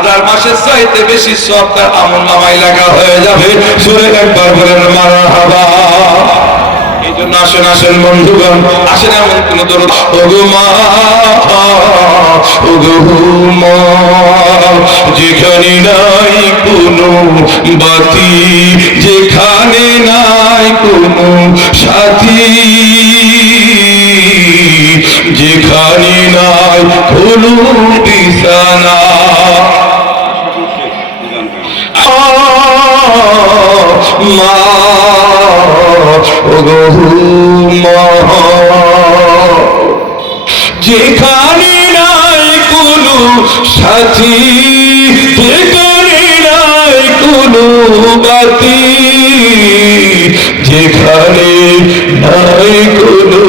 হাজার মাসের চাইতে বেশি সওয়াব তার আমলনামায় লেখা হয়ে যাবে। জোরে একবার বলেন মারহাবা। এই জন্য আসেন আসেন বন্ধুগণ, আসেন এমন কোন দরুদ, ওগো মা ওগো মা, যেখানে নাই কোনো বাতি, যেখানে নাই কোনো সাথী, যেখানে নাই কোনো বিছানা, মা ওগো মা, যেখানে নাই কোনো সাথী, যেখানে নাই কোনো বাতি, যেখানে নাই কোনো